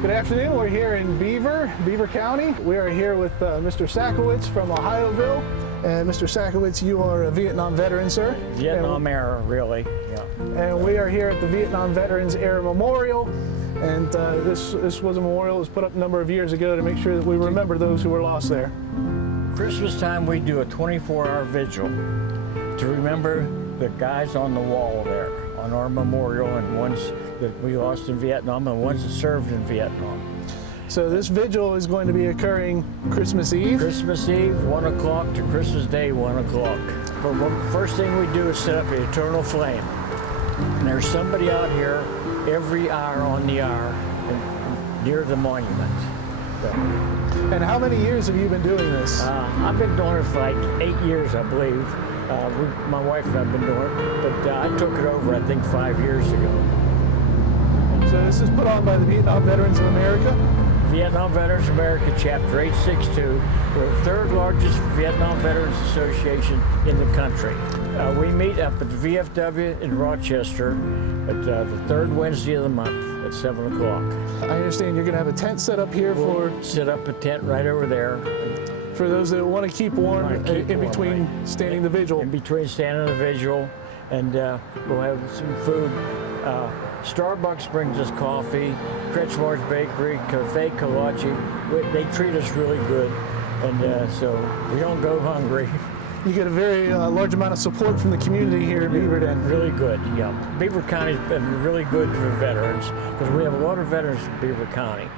Good afternoon. We're here in Beaver County. We are here with Mr. Sakowitz from Ohioville. And Mr. Sakowitz, you are a Vietnam veteran, sir? Vietnam era, really, yeah. And we are here at the Vietnam Veterans Era Memorial. And this was a memorial that was put up a number of years ago to make sure that we remember those who were lost there. Christmas time, we do a 24-hour vigil to remember the guys on the wall there on our memorial, and ones that we lost in Vietnam and ones that served in Vietnam. So this vigil is going to be occurring Christmas Eve? Christmas Eve, 1 o'clock, to Christmas Day, 1 o'clock. But the first thing we do is set up an eternal flame. And there's somebody out here every hour on the hour near the monument. So, and how many years have you been doing this? I've been doing it for like 8 years, I believe. My wife and I have been doing it, but I took it over, I think, 5 years ago. So this is put on by the Vietnam Veterans of America? Vietnam Veterans of America, Chapter 862. We're the third largest Vietnam Veterans Association in the country. We meet up at the VFW in Rochester at the third Wednesday of the month at 7 o'clock. I understand you're going to have a tent set up here We'll set up a tent right over there. For those that want to keep warm in between standing the vigil. In between standing the vigil, and we'll have some food. Starbucks brings us coffee, Kretschmar's Bakery, Cafe Kolachi. They treat us really good, and so we don't go hungry. You get a very large amount of support from the community here in Beaverton. Really good, yeah. Beaver County's been really good for veterans, because we have a lot of veterans in Beaver County.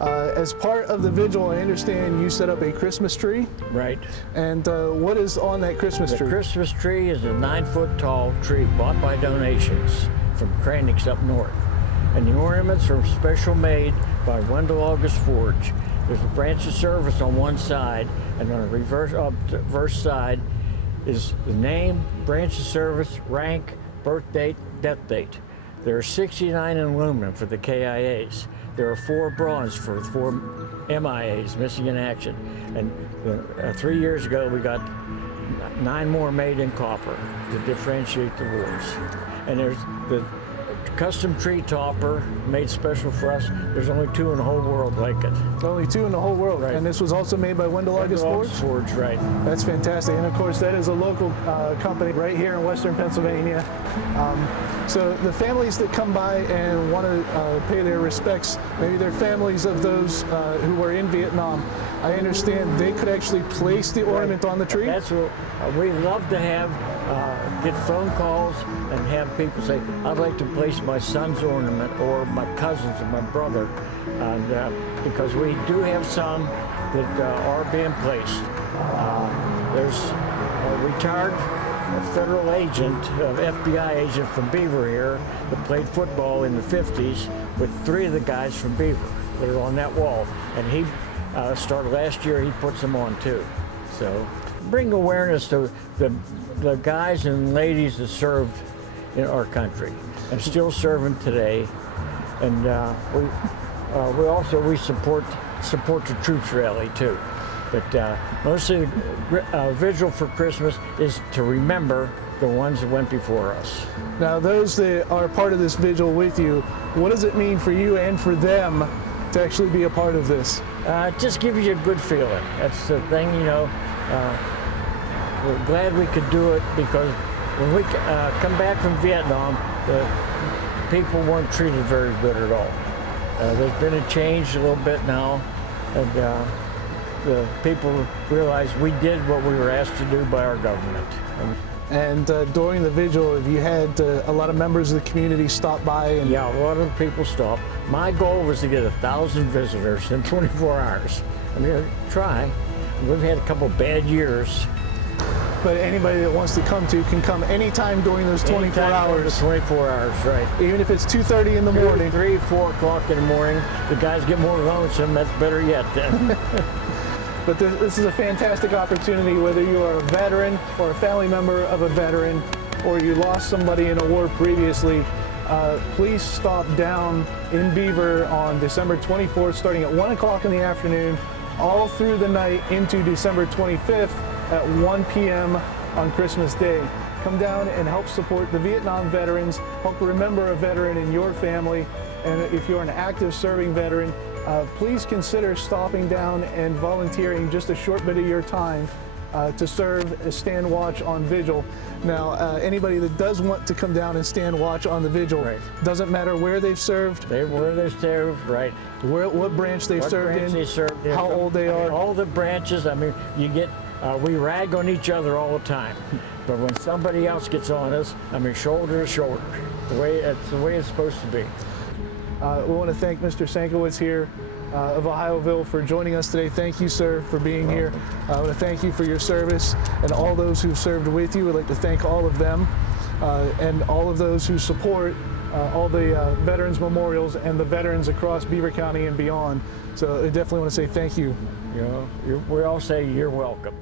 As part of the vigil, I understand you set up a Christmas tree. Right. And what is on that Christmas tree? The Christmas tree is a 9-foot tall tree bought by donations from Cranics up north. And the ornaments are special made by Wendell August Forge. There's a branch of service on one side, and on the reverse side is the name, branch of service, rank, birth date, death date. There are 69 in aluminum for the KIAs. There are 4 bronze for 4 MIAs, missing in action. And 3 years ago, we got 9 more made in copper to differentiate the wars. And there's the custom tree topper made special for us. There's only 2 in the whole world like it. Only 2 in the whole world. Right. And this was also made by Wendell August Forge? Forge, right. That's fantastic. And of course, that is a local company right here in Western Pennsylvania. So the families that come by and want to pay their respects, maybe they're families of those who were in Vietnam, I understand they could actually place the ornament on the tree? That's what we love to have, get phone calls and have people say, I'd like to place my son's ornament or my cousin's or my brother, and, because we do have some that are being placed. There's a retired federal agent, FBI agent from Beaver here that played football in the 50s with 3 of the guys from Beaver that are on that wall. And he started last year, he puts them on too. So bring awareness to the guys and ladies that served in our country and still serving today. And we support the troops rally too. But mostly the vigil for Christmas is to remember the ones that went before us. Now, those that are part of this vigil with you, what does it mean for you and for them to actually be a part of this? It just gives you a good feeling. That's the thing, you know. We're glad we could do it, because when we come back from Vietnam, the people weren't treated very good at all. There's been a change a little bit now, and the people realize we did what we were asked to do by our government. And during the vigil, have you had a lot of members of the community stop by? And yeah, a lot of people stopped. My goal was to get 1,000 visitors in 24 hours. I'm going to try. We've had a couple bad years. But anybody that wants to come can come anytime during those 24 hours. 24 hours, right. Even if it's 2:30 in the morning. 3, 4 o'clock in the morning. The guys get more lonesome. That's better yet then. But this is a fantastic opportunity, whether you are a veteran or a family member of a veteran, or you lost somebody in a war previously. Please stop down in Beaver on December 24th, starting at 1 o'clock in the afternoon, all through the night into December 25th at 1 p.m. on Christmas Day. Come down and help support the Vietnam veterans, help remember a veteran in your family, And if you're an active serving veteran, please consider stopping down and volunteering just a short bit of your time to serve as stand watch on Vigil. Now, anybody that does want to come down and stand watch on the Vigil, Right. doesn't matter where they've served, Where they served, right? what branch they've What served branch in, they served in, how old they I mean, are. all the branches. I mean, you get we rag on each other all the time, but when somebody else gets on us, I mean, shoulder to shoulder. It's the way it's supposed to be. We want to thank Mr. Sankowitz here of Ohioville for joining us today. Thank you, sir, for being here. I want to thank you for your service, and all those who served with you. We'd like to thank all of them and all of those who support all the veterans memorials and the veterans across Beaver County and beyond. So I definitely want to say thank you. You know, we all say you're welcome.